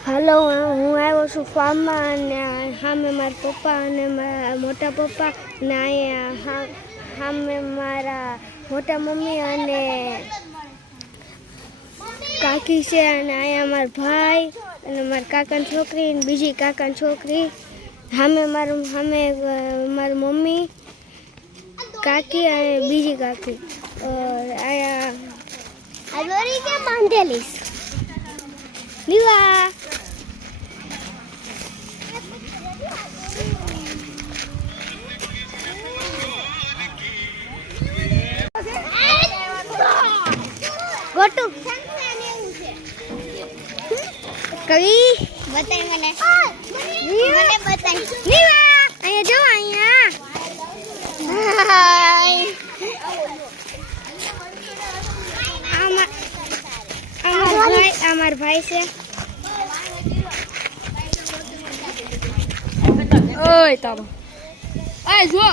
હાલો, હું આવ્યો છું ફાર્મમાં અને સામે મારા પપ્પા અને મારા મોટા પપ્પા ને અહીંયા સામે મારા મોટા મમ્મી અને કાકી છે અને અહીંયા મારા ભાઈ અને મારા કાકાની છોકરી અને બીજી કાકાની છોકરી સામે મારી મમ્મી કાકી અને બીજી કાકી અહીંયા દોરી કે બાંધેલી દીવા ગોટુ કવી બતાય મને બતાય દીવા અહીંયા જો અહીંયા અમાર ભાઈ છે ઓય તારો આ જો